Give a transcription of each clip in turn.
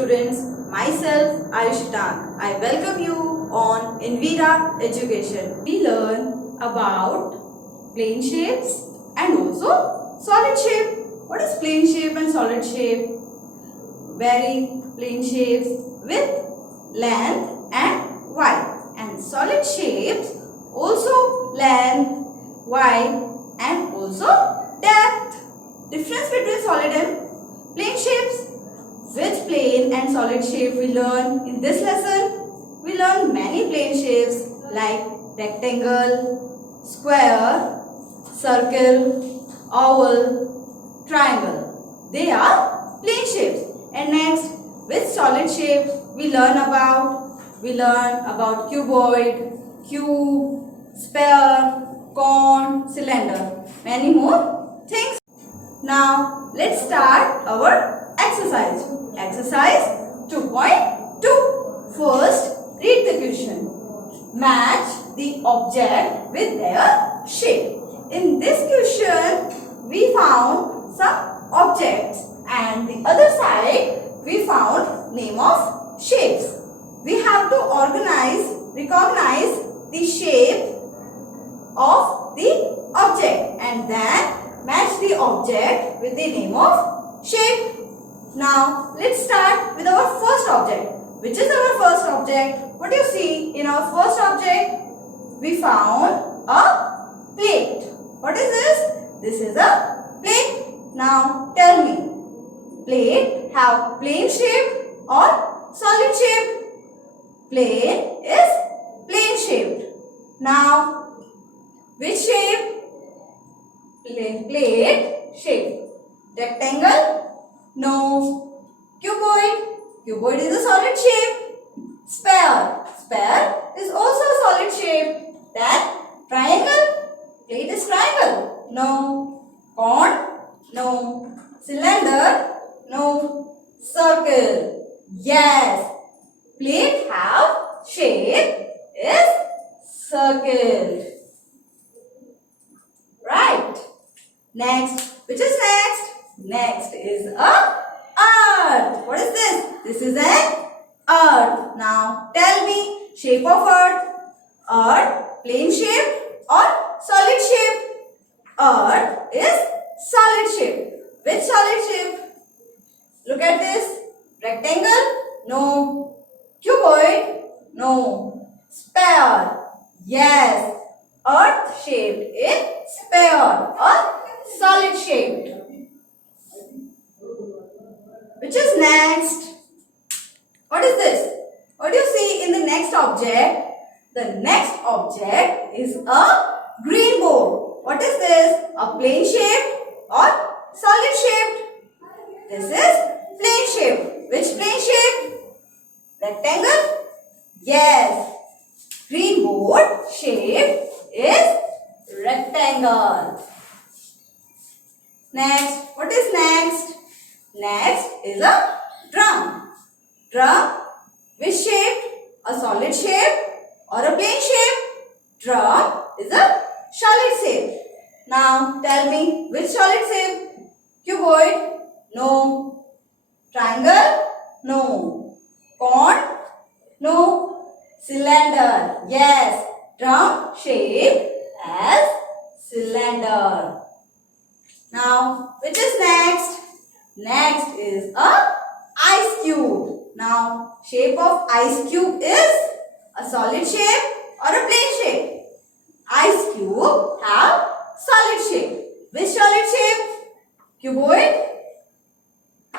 students, myself Ayushi Tak. I welcome you on Anvira Education. We learn about plane shapes and also solid shape. What is plane shape and solid shape? Very plane shapes with length and width, and solid shapes also length, width and also depth. Difference between solid and plane shapes. Which plane and solid shape we learn in this lesson? We learn many plane shapes like rectangle, square, circle, oval, triangle. They are plane shapes. And next, which solid shape we learn about? We learn about cuboid, cube, sphere, cone, cylinder. Many more things. Now, let's start our exercise. Exercise 2.2. First, read the question. Match the object with their shape. In this question, we found some objects and the other side we found name of shapes. We have to recognize the shape of the object and then match the object with the name of shape. Now, let's start with our first object. Which is our first object? What do you see in our first object? We found a plate. What is this? This is a plate. Now, tell me, plate have plane shape or solid shape? Plate is plane shaped. Now, which shape? Plate shape. Rectangle? No. Cuboid? Cuboid is a solid shape. Sphere? Sphere is also a solid shape. Then triangle? Plate is triangle. No. Cone? No. Cylinder? No. Circle? Yes. Plate have shape is circle. Right. Next. Which is next? Next is a earth. What is this? This is an earth. Now tell me, shape of earth. Earth plane shape or solid shape? Earth is solid shape. Which solid shape? Look at this. Rectangle? No. Cuboid? No. Sphere? Yes. Earth shaped in sphere or solid shaped. Which is next? What is this? What do you see in the next object? The next object is a green board. What is this? A plane shape or solid shaped? This is plane shape. Which plane shape? Rectangle? Yes. Green board shape is rectangle. Next, what is next? Next is a drum. Drum, which shape? A solid shape or a plane shape? Drum is a solid shape. Now tell me, which solid shape? Cuboid? No. Triangle? No. Cone? No. Cylinder? Yes. Drum shape as cylinder. Now, which is next? Next is a ice cube. Now, shape of ice cube is a solid shape or a plane shape? Ice cube have solid shape. Which solid shape? Cuboid,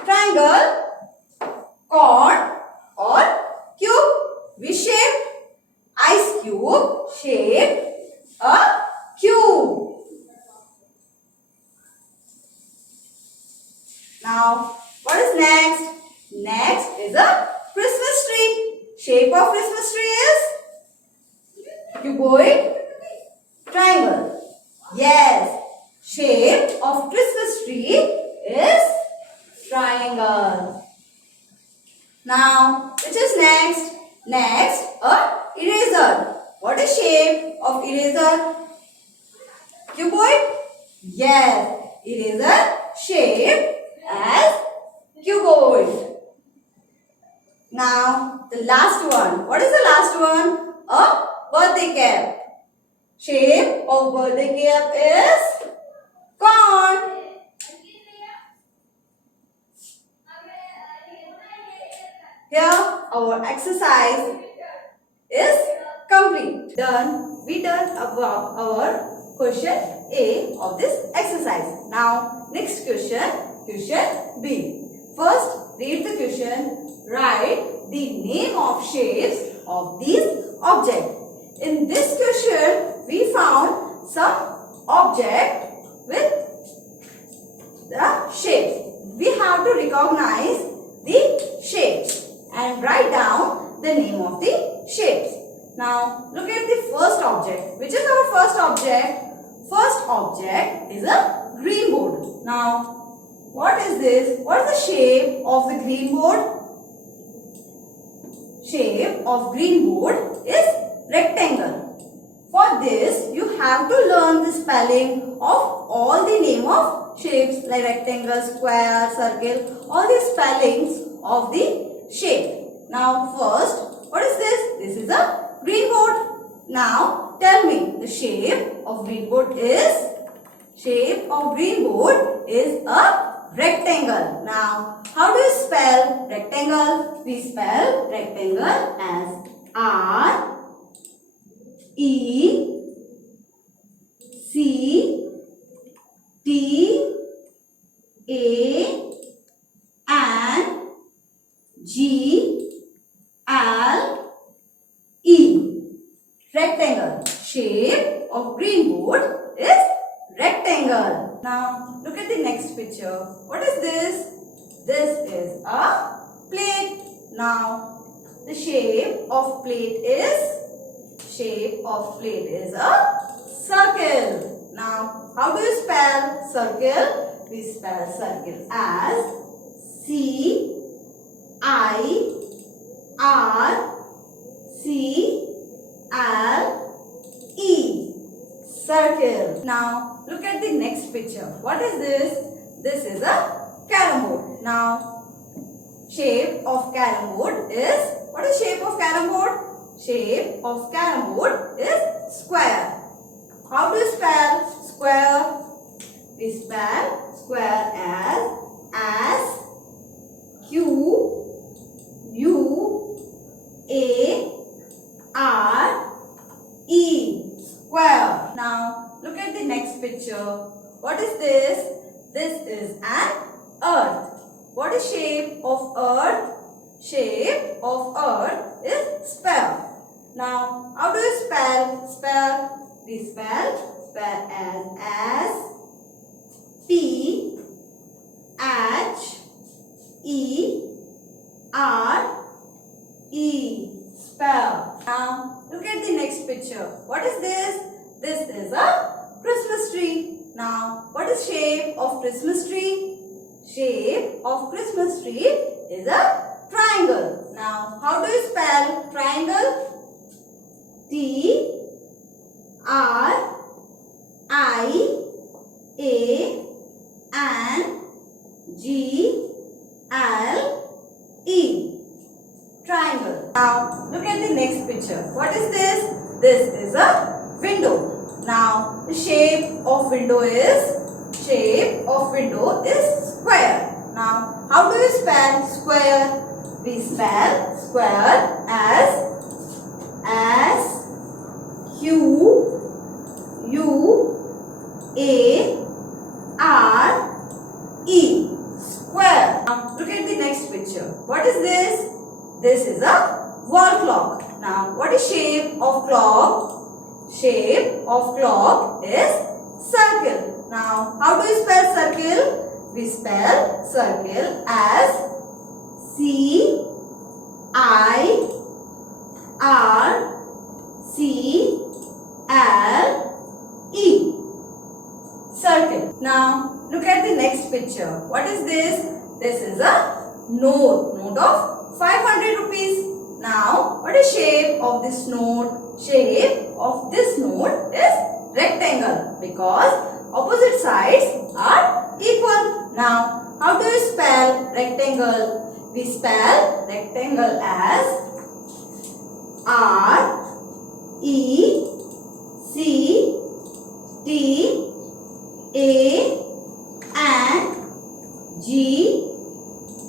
triangle, cone or cube? Which shape? Ice cube shape a cube. Now, what is next? Next is a Christmas tree. Shape of Christmas tree is cuboid, triangle. Yes, shape of Christmas tree is triangle. Now, which is next? Next, a eraser. What is shape of eraser? Cuboid? Yes, eraser shape as cuboid. Now the last one. What is the last one? A birthday cap. Shape of birthday cap is corn. Here our exercise is complete. Done. We done about our question A of this exercise. Now next question B. First read the question. Write the name of shapes of these objects. In this question we found some object with the shapes. We have to recognize the shapes and write down the name of the shapes. Now look at the first object. Which is our first object? First object is a green board. Now what is this? What is the shape of the green board? Shape of green board is rectangle. For this you have to learn the spelling of all the name of shapes like rectangle, square, circle, all the spellings of the shape. Now first, what is this? This is a green board. Now tell me the shape of green board is a rectangle. Now how do you spell rectangle? We spell rectangle as R E C T A N G L E. Rectangle. Shape of green board is rectangle. Now look at the next picture. What is this? This is a plate. Now the shape of plate is a circle. Now how do you spell circle? We spell circle as C I R C L E. Circle. Now look at the next picture. What is this? This is a carom board. Now shape of carom board is, what is shape of carom board? Shape of carom board is square. How do you spell square? We spell square as Q U A R E. Square. Now look at the next picture. What is this? This is an earth. What is shape of earth? Shape of earth is sphere. Now how do you spell sphere? We spell as P H E R E. Sphere. Now look at the next picture. What is this? This is a Christmas tree. Now what is shape of Christmas tree? Shape of Christmas tree is a triangle. Now how do you spell triangle? T R I A N G L E. Triangle. Now look at the next picture. What is this? This is a window. Now the shape of window is square. Now how do you spell square? We spell square as Q U A R E. Square. Now look at the next picture. What is this? This is a wall clock. Now what is shape of clock? Shape of clock is circle. Now how do you spell circle? We spell circle as C I R C L E. Circle. Now look at the next picture. What is this? This is a note of 500 rupees. Now what is shape of this note? Shape of this note is rectangle because opposite sides are equal. Now how do you spell rectangle? we spell rectangle as R E C T A N G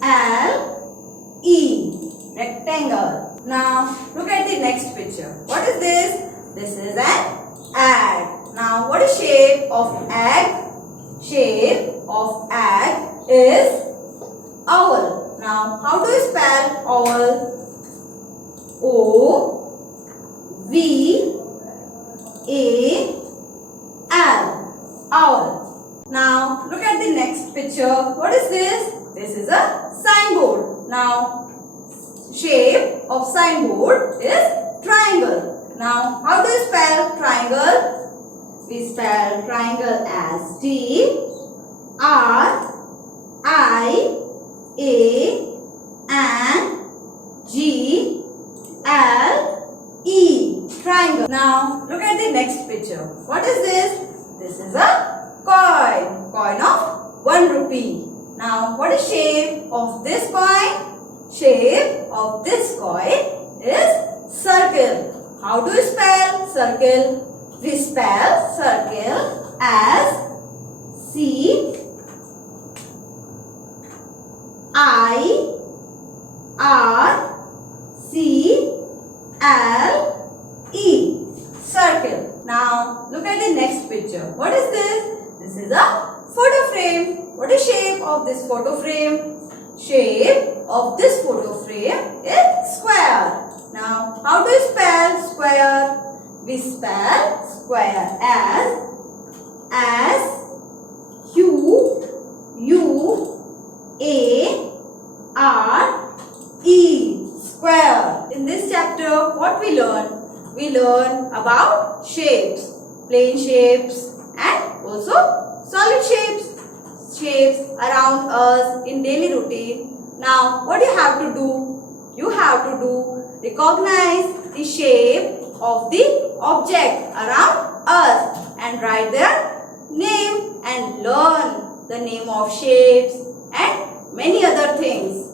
L E. Rectangle. Now look at the next picture. What is this? This is an egg. Now what is shape of egg? Shape of egg is owl. Now how do you spell owl? O V A L. Owl. Now look at the next picture. What is this? This is a signboard. Now shape of signboard is triangle. Now how do you spell triangle? We spell triangle as T R I A N G L E. Triangle. Now look at the next picture. What is this? This is a coin. Coin of 1 rupee. Now what is shape of this coin? Shape of this coin is circle. How do you spell circle? We spell circle as C I R C L E. Circle. Now look at the next picture. What is this? This is a photo frame. What is shape of this photo frame? Shape of this photo frame is square. Now how do you spell square? We spell square as Q U A R E. Square. In this chapter what we learn? We learn about shapes, plain shapes and also solid shapes. Shapes around us in daily routine. Now what you have to do? You have to recognize the shape of the object around us and write their name and learn the name of shapes and many other things.